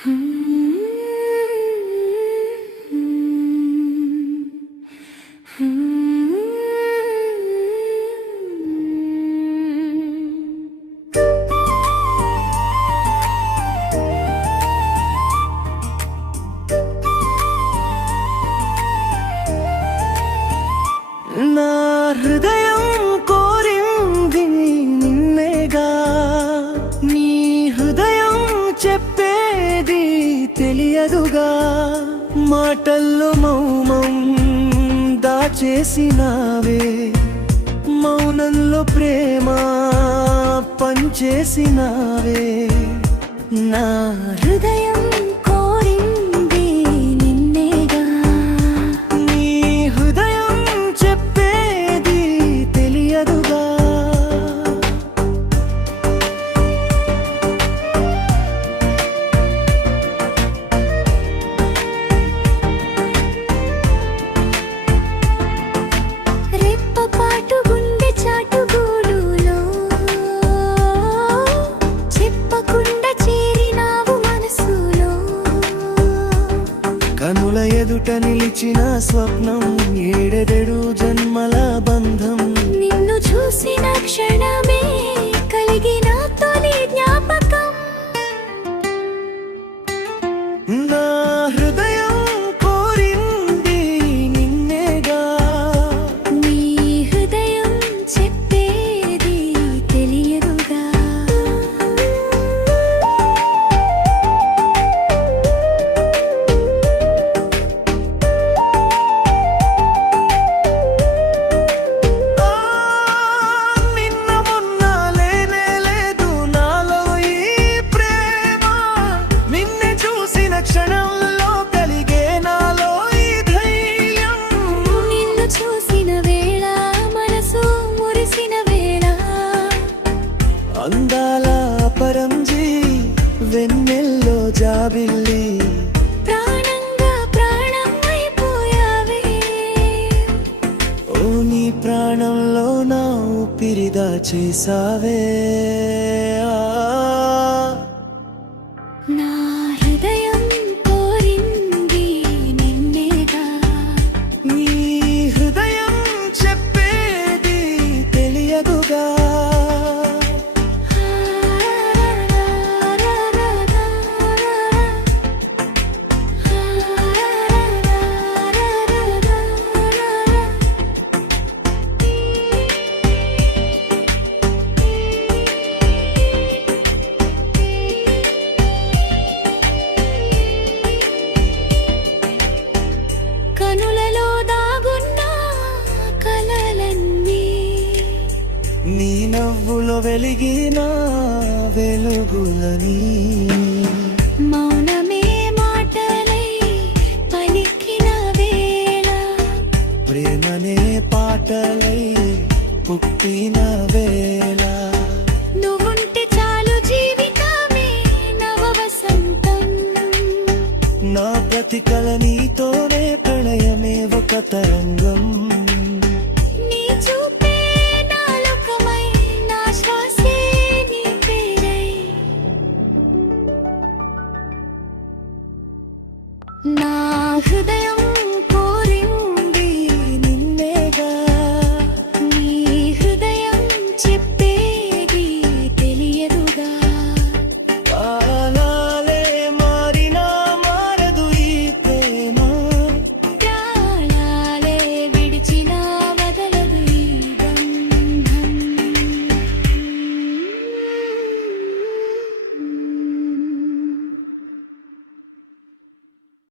నా హృదయం కోరింది నిన్నేగా, నీ హృదయం చెప్పేది తెలియదుగా. మాటల్లో మౌనం దాచేసినావే, మౌనంలో ప్రేమ పంచేసినావే. నా హృదయం కోరింది నిన్నేగా, నీ హృదయం చెప్పేది తెలియదుగా. రెప్పపాటు గుండె చాటుగూడులో చెప్పకుండా చేరినావు మనసులో. కనుల ఎదుట నిలిచిన స్వప్నం, ఏడెడు జన్మల బంధం. నిన్ను చూసిన క్షణమే కలిగిన తొలి జ్ఞాపకం. నా హృదయం కోరింది నిన్నేగా, నీ హృదయం చెప్పేది తెలియదుగా. నిన్న మొన్న లేనే లేదు నాలో ఈ ప్రేమ. నిన్నే చూసిన క్షణంలో కలిగే నాలో ఈ ధైర్యం. నిన్ను చూసిన వేళ మనసు మురిసిన వేళ. అందాల పరంజీ వెన్నెల్లో జాబిల్లి, ప్రాణంగా ప్రాణం అయిపోయావే. ఓ నీ ప్రాణంలో నా ఊపిరిదా చేసావే. నా హృదయం కోరింది నిన్నేగా, నీ హృదయం చెప్పేది తెలియదుగా. కనులలో దాగున్న కలలన్నీ నీ నవ్వులో వెలిగిన వెలుగులని, మౌనమే మాటలై పలికిన వేళ. ప్రేమనే పాటలై పుట్టిన వేళ. నువ్వుంటే చాలు జీవితమే నవ వసంతం. నా ప్రతి కల నీతోనే, ప్రణయమే ఒక తరంగం. నీ చూపే నా లోకమై, నా శ్వాసే నీ పేరై. నా హృదయం